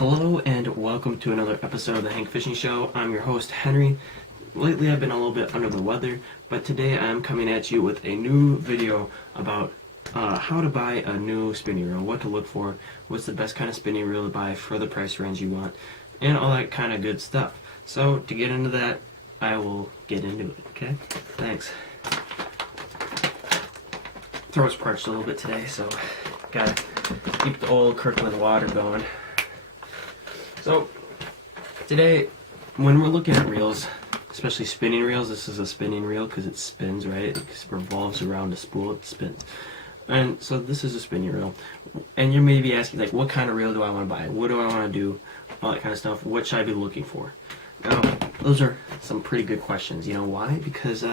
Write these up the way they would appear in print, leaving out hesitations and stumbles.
Hello and welcome to another episode of the Hank Fishing Show. I'm your host Henry. Lately I've been a little bit under the weather, but today I'm coming at you with a new video about how to buy a new spinning reel, what to look for, what's the best kind of spinning reel to buy for the price range you want, and all that kind of good stuff. So to get into that, I will get into it, okay? Thanks. Throat's parched a little bit today, so gotta keep the old Kirkland water going. So today, when we're looking at reels, especially spinning reels, this is a spinning reel because it spins, right? It revolves around a spool, it spins. And so this is a spinning reel. And you may be asking, like, what kind of reel do I want to buy? What do I want to do? All that kind of stuff. What should I be looking for? Now, those are some pretty good questions. You know why? Because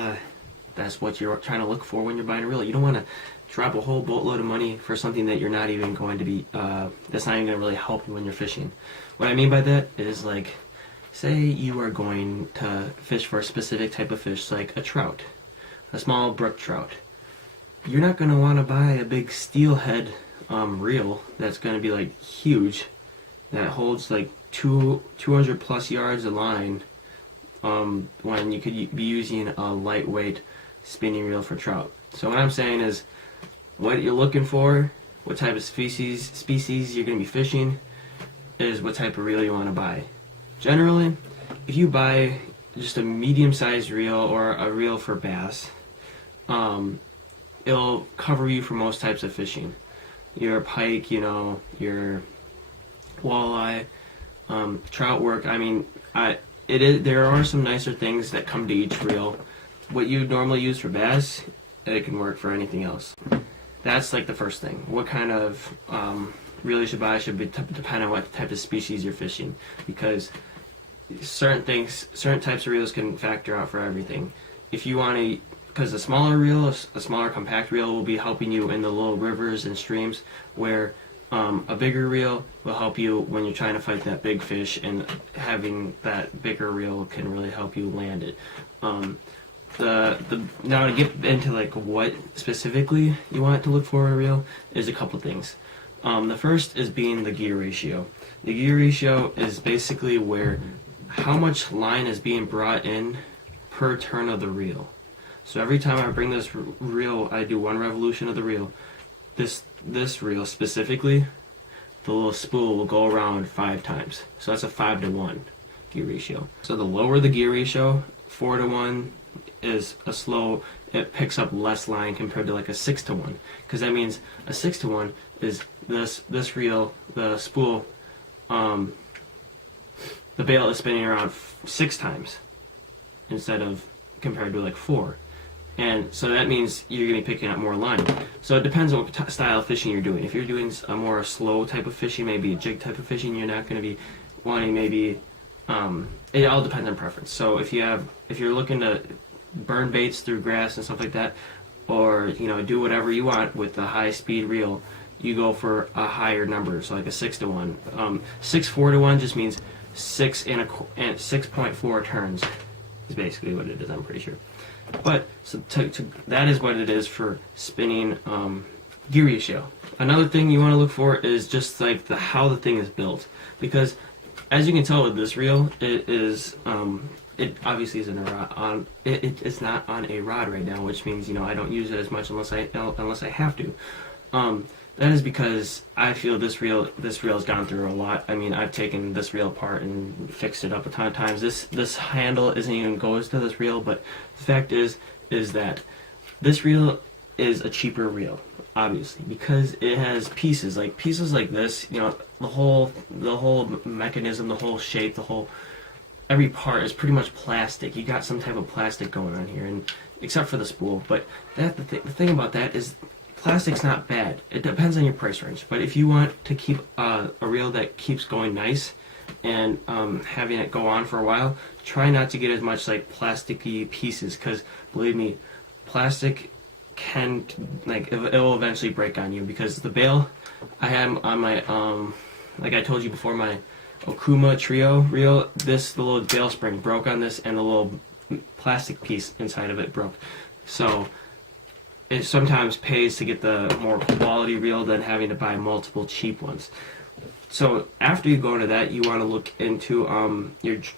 that's what you're trying to look for when you're buying a reel. You don't want to drop a whole boatload of money for something that you're not even going to be, that's not even going to really help you when you're fishing. What I mean by that is, like, say you are going to fish for a specific type of fish, like a trout, a small brook trout. You're not going to want to buy a big steelhead reel that's going to be like huge, that holds like 200 plus yards of line, when you could be using a lightweight spinning reel for trout. So what I'm saying is, what you're looking for, what type of species you're going to be fishing, is what type of reel you want to buy. Generally, if you buy just a medium-sized reel or a reel for bass, it'll cover you for most types of fishing. Your pike, you know, your walleye, trout work. I mean, there are some nicer things that come to each reel. What you normally use for bass, it can work for anything else. That's like the first thing. What kind of reel you should buy should depend on what type of species you're fishing, because certain types of reels can factor out for everything. If you want to, because a smaller reel, a smaller compact reel will be helping you in the little rivers and streams, where a bigger reel will help you when you're trying to fight that big fish, and having that bigger reel can really help you land it. Now to get into like what specifically you want to look for in a reel is a couple things. The first is being the gear ratio. The gear ratio is basically where how much line is being brought in per turn of the reel. So every time I bring this reel, I do one revolution of the reel. This reel specifically, the little spool will go around 5 times. So that's a 5-to-1 gear ratio. So the lower the gear ratio, 4-to-1 is it picks up less line compared to like a 6-to-1. Because that means a 6-to-1 is this reel, the spool, the bail is spinning around 6 times instead of compared to like 4. And so that means you're going to be picking up more line. So it depends on what style of fishing you're doing. If you're doing a more slow type of fishing, maybe a jig type of fishing, you're not going to be wanting maybe, it all depends on preference. So if you're looking to burn baits through grass and stuff like that, or, you know, do whatever you want with a high speed reel, you go for a higher number, so like a 6-to-1. 6-4-to-1 just means 6.4 turns is basically what it is, I'm pretty sure. But so that is what it is for spinning gear ratio. Another thing you want to look for is just like how the thing is built, because as you can tell with this reel, it is it obviously isn't a rod on it's not on a rod right now, which means, you know, I don't use it as much unless I have to. That is because I feel this reel's gone through a lot. I mean, I've taken this reel apart and fixed it up a ton of times. This handle isn't even goes to this reel, but the fact is that this reel is a cheaper reel, obviously, because it has pieces like this. You know, the whole mechanism, the whole shape, every part is pretty much plastic. You got some type of plastic going on here, and except for the spool. But the thing about that is, plastic's not bad. It depends on your price range. But if you want to keep a reel that keeps going nice and having it go on for a while, try not to get as much like plasticky pieces, because believe me, plastic can, like, it will eventually break on you. Because the bail I had on my like I told you before, my Okuma Trio reel, the little bail spring broke on this, and the little plastic piece inside of it broke. So it sometimes pays to get the more quality reel than having to buy multiple cheap ones. So after you go into that, you want to look into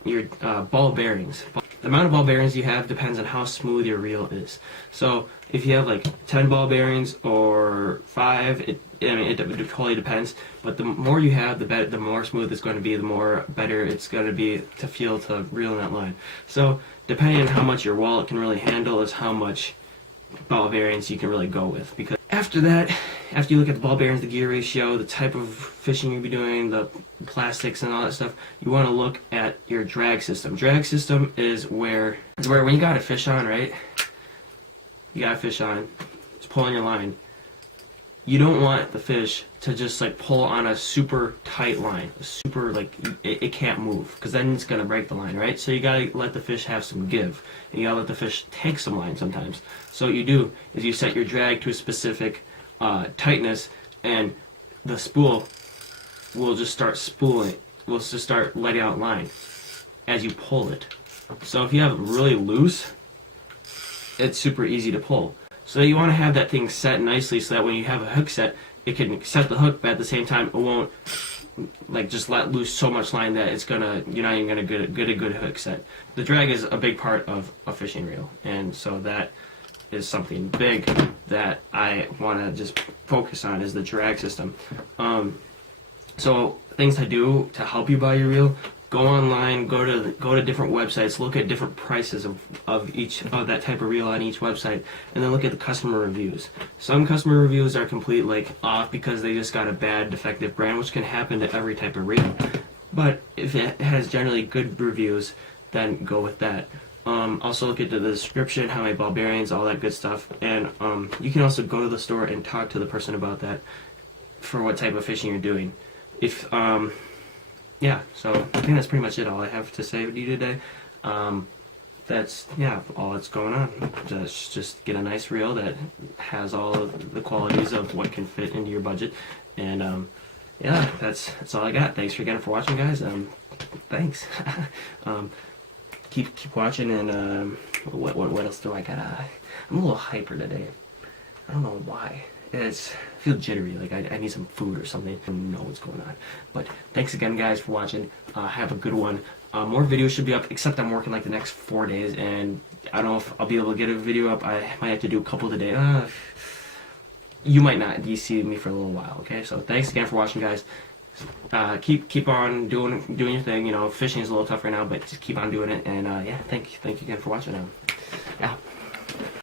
your ball bearings. The amount of ball bearings you have depends on how smooth your reel is. So if you have like 10 ball bearings or 5, it totally depends. But the more you have, the better, the more smooth it's going to be, the more better it's going to be to feel to reel in that line. So depending on how much your wallet can really handle is how much ball bearings you can really go with. Because after that, after you look at the ball bearings, the gear ratio, the type of fishing you'll be doing, the plastics and all that stuff, you want to look at your drag system. Drag system is where when you got a fish on, right? You got a fish on, it's pulling your line. You don't want the fish to just like pull on a super tight line, super like it can't move, because then it's gonna break the line, right? So you gotta let the fish have some give, and you gotta let the fish take some line sometimes. So what you do is you set your drag to a specific tightness, and the spool will just start spooling. Will just start letting out line as you pull it. So if you have it really loose, it's super easy to pull. So you want to have that thing set nicely so that when you have a hook set, it can set the hook, but at the same time it won't like just let loose so much line that it's gonna, you're not even gonna get a good hook set. The drag is a big part of a fishing reel, and so that is something big that I want to just focus on is the drag system. So things to do to help you buy your reel: go online, go to different websites, look at different prices of each of that type of reel on each website, and then look at the customer reviews. Some customer reviews are complete like off because they just got a bad defective brand, which can happen to every type of reel. But if it has generally good reviews, then go with that. Also look at the description, how many ball bearings, all that good stuff, and you can also go to the store and talk to the person about that for what type of fishing you're doing. If yeah, so I think that's pretty much it. All I have to say to you today. That's all that's going on. Just get a nice reel that has all of the qualities of what can fit into your budget, and yeah, that's all I got. Thanks again for watching, guys. Thanks. Keep watching, and what else do I got? I'm a little hyper today. I don't know why. I feel jittery, like I need some food or something. I don't know what's going on. But thanks again, guys, for watching. Have a good one. More videos should be up, except I'm working like the next 4 days, and I don't know if I'll be able to get a video up. I might have to do a couple today. You might not see me for a little while, okay? So thanks again for watching, guys. Keep on doing your thing. You know, fishing is a little tough right now, but just keep on doing it. And yeah, thank you again for watching. Yeah.